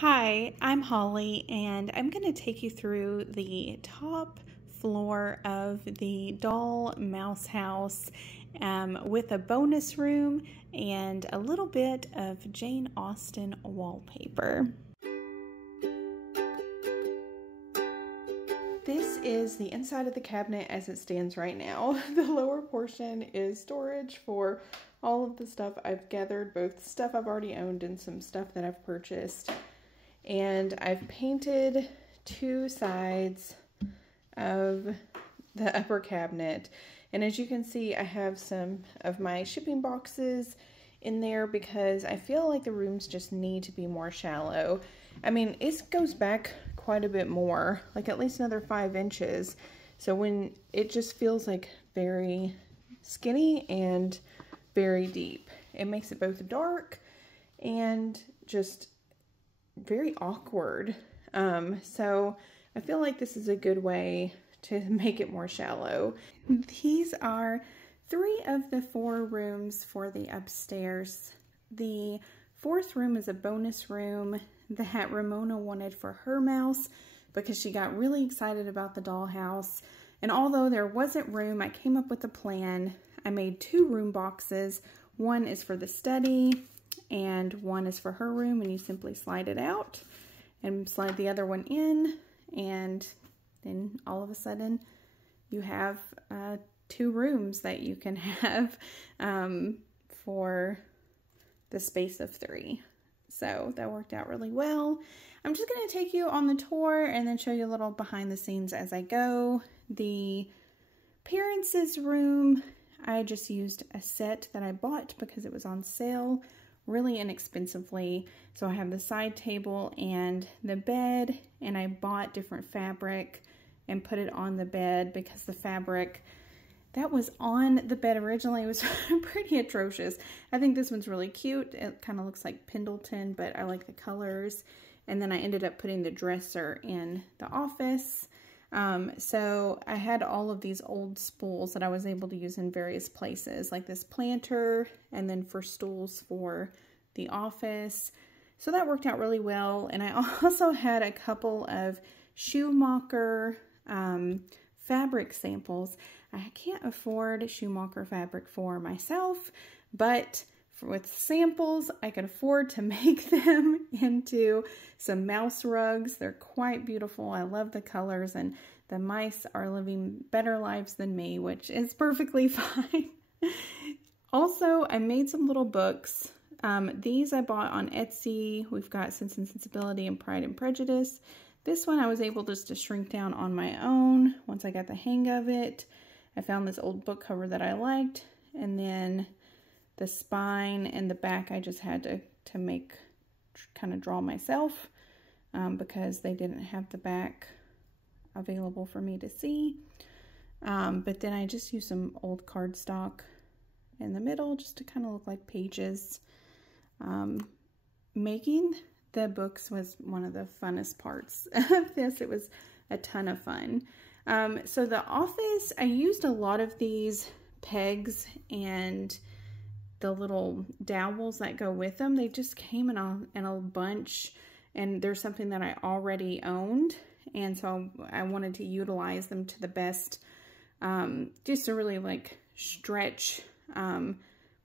Hi, I'm Holly, and I'm going to take you through the top floor of the doll mouse house with a bonus room and a little bit of Jane Austen wallpaper. This is the inside of the cabinet as it stands right now. The lower portion is storage for all of the stuff I've gathered, both stuff I've already owned and some stuff that I've purchased. And I've painted two sides of the upper cabinet. And as you can see, I have some of my shipping boxes in there because I feel like the rooms just need to be more shallow. I mean, it goes back quite a bit more, like at least another 5 inches. So when it just feels like very skinny and very deep, it makes it both dark and just very awkward. So I feel like this is a good way to make it more shallow. These are 3 of the 4 rooms for the upstairs. The 4th room is a bonus room that Ramona wanted for her mouse because she got really excited about the dollhouse. And although there wasn't room, I came up with a plan. I made 2 room boxes. One is for the study and one is for her room, and you simply slide it out and slide the other one in, and then all of a sudden you have 2 rooms that you can have for the space of 3. So that worked out really well. I'm just going to take you on the tour and then show you a little behind the scenes as I go. The appearances room, I just used a set that I bought because it was on sale really inexpensively. So I have the side table and the bed, and I bought different fabric and put it on the bed because the fabric that was on the bed originally was pretty atrocious. I think this one's really cute. It kind of looks like Pendleton, but I like the colors. And then I ended up putting the dresser in the office. So I had all of these old spools that I was able to use in various places, like this planter, and then for stools for the office. So that worked out really well. And I also had a couple of Schumacher fabric samples. I can't afford Schumacher fabric for myself, but with samples, I could afford to make them into some mouse rugs. They're quite beautiful. I love the colors, and the mice are living better lives than me, which is perfectly fine. Also, I made some little books. These I bought on Etsy. We've got Sense and Sensibility and Pride and Prejudice. This one I was able just to shrink down on my own once I got the hang of it. I found this old book cover that I liked, and then the spine and the back I just had to make, kind of draw myself because they didn't have the back available for me to see. But then I just used some old cardstock in the middle just to kind of look like pages. Making the books was one of the funnest parts of this. It was a ton of fun. So the office, I used a lot of these pegs and the little dowels that go with them. They just came in a bunch, and there's something that I already owned, and so I wanted to utilize them to the best, just to really like stretch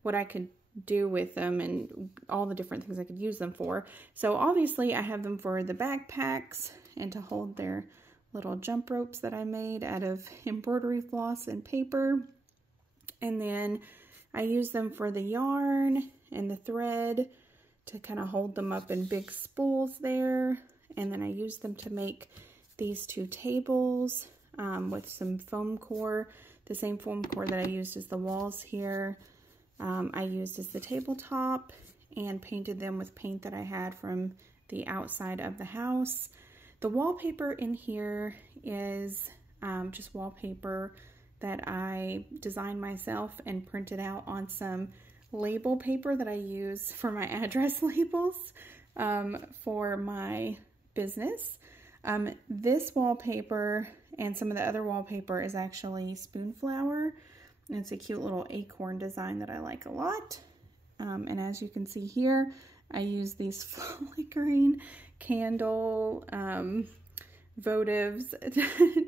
what I could do with them and all the different things I could use them for. So obviously I have them for the backpacks and to hold their little jump ropes that I made out of embroidery floss and paper. And then I use them for the yarn and the thread to kind of hold them up in big spools there. And then I use them to make these 2 tables with some foam core, the same foam core that I used as the walls here. I used as the tabletop and painted them with paint that I had from the outside of the house. The wallpaper in here is just wallpaper that I designed myself and printed out on some label paper that I use for my address labels for my business. This wallpaper and some of the other wallpaper is actually Spoonflower. And it's a cute little acorn design that I like a lot. And as you can see here, I use these flickering candle votives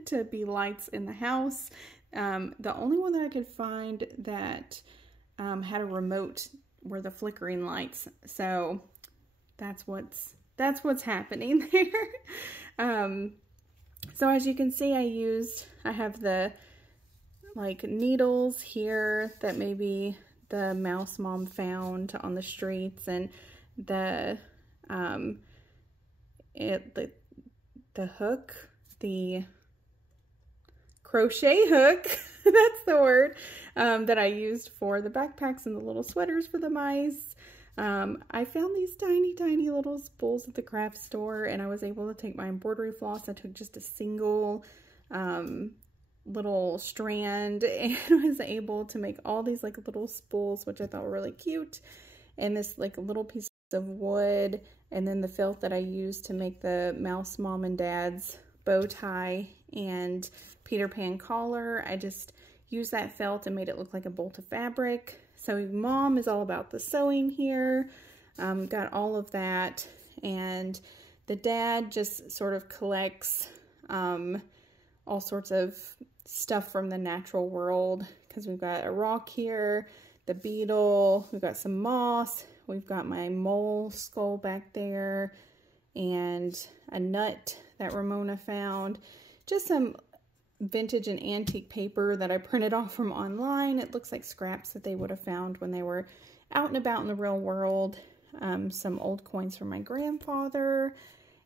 to be lights in the house. The only one that I could find that had a remote were the flickering lights. So that's what's happening there. So as you can see, I have the like needles here that maybe the mouse mom found on the streets, and the hook, the crochet hook, that's the word, that I used for the backpacks and the little sweaters for the mice. I found these tiny, tiny little spools at the craft store, and I was able to take my embroidery floss. I took just a single little strand and was able to make all these like little spools, which I thought were really cute. And this like little piece of wood, and then the felt that I used to make the mouse mom and dad's bow tie and Peter Pan collar. I just used that felt and made it look like a bolt of fabric. So mom is all about the sewing here. Got all of that. And the dad just sort of collects all sorts of stuff from the natural world, because we've got a rock here, the beetle, we've got some moss, we've got my mole skull back there, and a nut that Ramona found. Just some vintage and antique paper that I printed off from online. It looks like scraps that they would have found when they were out and about in the real world. Some old coins from my grandfather.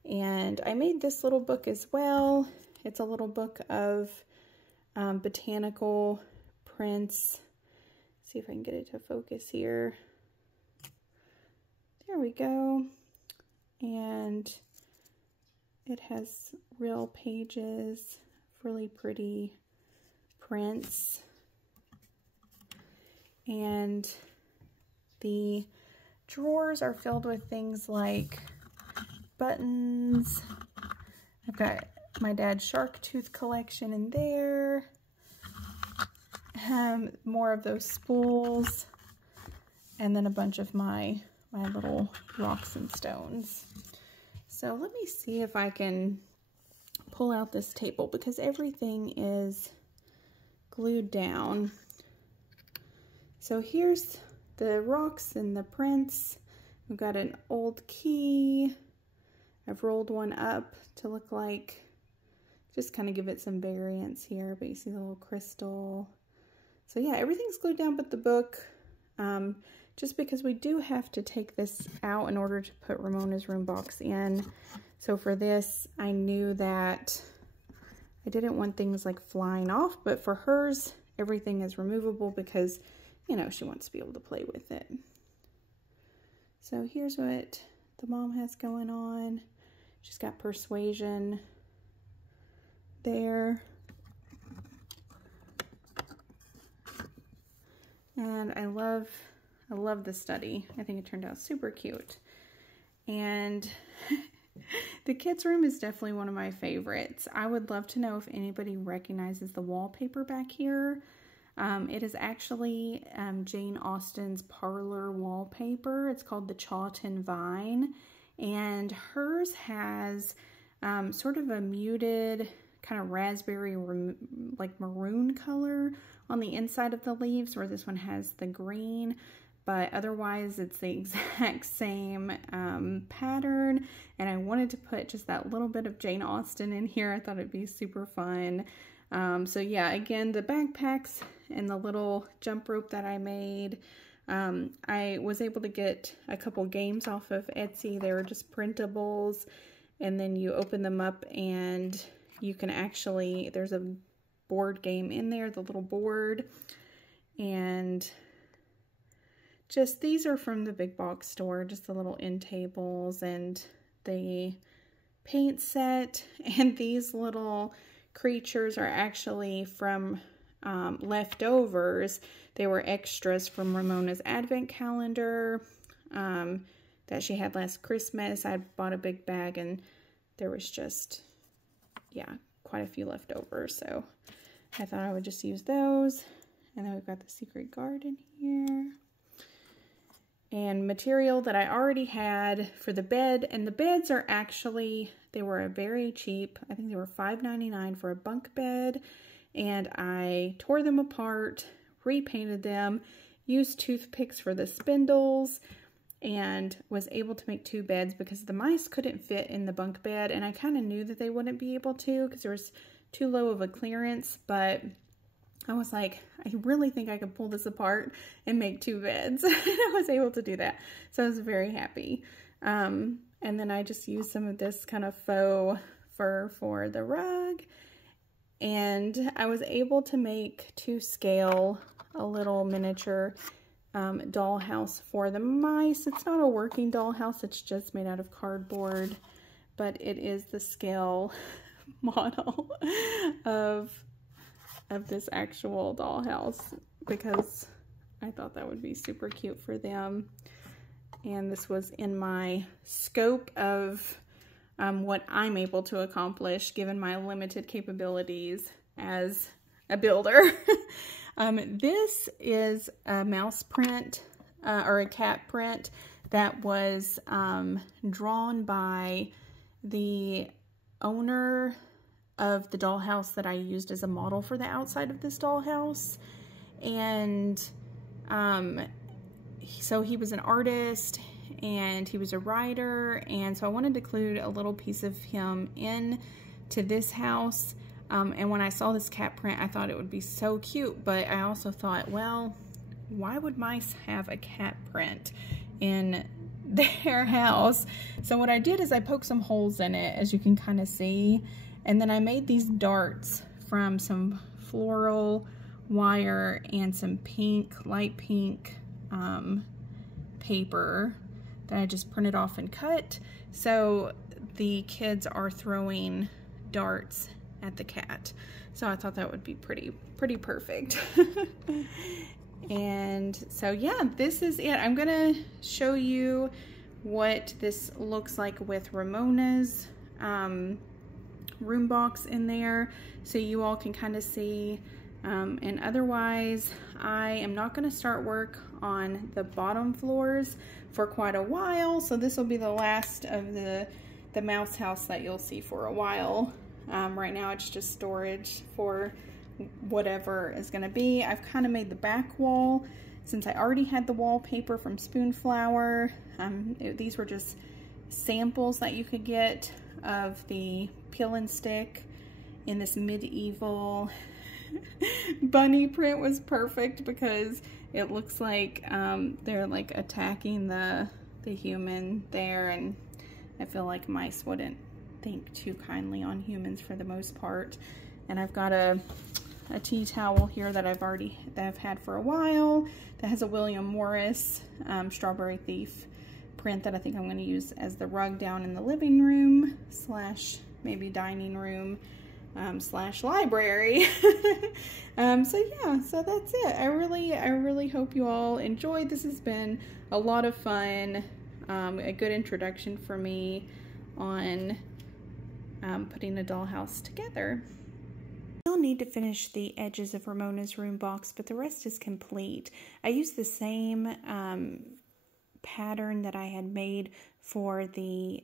And I made this little book as well. It's a little book of botanical prints. Let's see if I can get it to focus here. There we go. And it has real pages, really pretty prints. And the drawers are filled with things like buttons. I've got my dad's shark tooth collection in there. More of those spools. And then a bunch of my little rocks and stones. So let me see if I can pull out this table, because everything is glued down. So here's the rocks and the prints. We've got an old key. I've rolled one up to look like, just kind of give it some variance here, but you see the little crystal. So yeah, everything's glued down but the book, just because we do have to take this out in order to put Ramona's room box in. So for this, I knew that I didn't want things like flying off, but for hers, everything is removable because, you know, she wants to be able to play with it. So here's what the mom has going on. She's got Persuasion there. And I love the study. I think it turned out super cute. And the kids' room is definitely one of my favorites. I would love to know if anybody recognizes the wallpaper back here. It is actually Jane Austen's parlor wallpaper. It's called the Chawton Vine. And hers has sort of a muted kind of raspberry, like maroon color on the inside of the leaves, where this one has the green. But otherwise it's the exact same pattern. And I wanted to put just that little bit of Jane Austen in here. I thought it'd be super fun. So yeah, again, the backpacks and the little jump rope that I made. I was able to get a couple games off of Etsy. They were just printables. And then you open them up and you can actually, there's a board game in there, the little board. And just, these are from the big box store, just the little end tables and the paint set. And these little creatures are actually from leftovers. They were extras from Ramona's advent calendar that she had last Christmas. I bought a big bag and there was just, yeah, quite a few left over. So I thought I would just use those. And then we've got the secret garden here. and material that I already had for the bed. And the beds are actually, they were very cheap. I think they were $5.99 for a bunk bed. And I tore them apart, repainted them, used toothpicks for the spindles, and was able to make 2 beds because the mice couldn't fit in the bunk bed. And I kind of knew that they wouldn't be able to because there was too low of a clearance, but I was like, I really think I could pull this apart and make 2 beds. And I was able to do that. So I was very happy. And then I just used some of this kind of faux fur for the rug. And I was able to make, to scale, a little miniature dollhouse for the mice. It's not a working dollhouse. It's just made out of cardboard. But it is the scale model of this actual dollhouse because I thought that would be super cute for them. And this was in my scope of what I'm able to accomplish given my limited capabilities as a builder. This is a mouse print or a cat print that was drawn by the owner of the dollhouse that I used as a model for the outside of this dollhouse. And so he was an artist and he was a writer, and so I wanted to include a little piece of him in to this house. And when I saw this cat print, I thought it would be so cute, but I also thought, well, why would mice have a cat print in their house? So what I did is I poked some holes in it, as you can kind of see, and then I made these darts from some floral wire and some pink, light pink paper that I just printed off and cut. So the kids are throwing darts at the cat. So I thought that would be pretty perfect. And so yeah, this is it. I'm gonna show you what this looks like with Ramona's room box in there, so you all can kind of see. And otherwise, I am not going to start work on the bottom floors for quite a while. So this will be the last of the mouse house that you'll see for a while. Right now it's just storage for whatever is going to be. I've kind of made the back wall since I already had the wallpaper from Spoonflower. These were just samples that you could get of the peel and stick in this medieval bunny print. Was perfect because it looks like they're like attacking the human there, and I feel like mice wouldn't think too kindly on humans for the most part. And I've got a tea towel here that I've had for a while that has a William Morris Strawberry Thief print that I think I'm going to use as the rug down in the living room slash maybe dining room slash library. So yeah, so that's it. I really hope you all enjoyed. This has been a lot of fun, a good introduction for me on putting a dollhouse together. I still need to finish the edges of Ramona's room box, but the rest is complete. I used the same pattern that I had made for the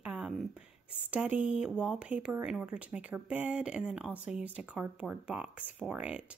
study wallpaper in order to make her bed, and then also used a cardboard box for it.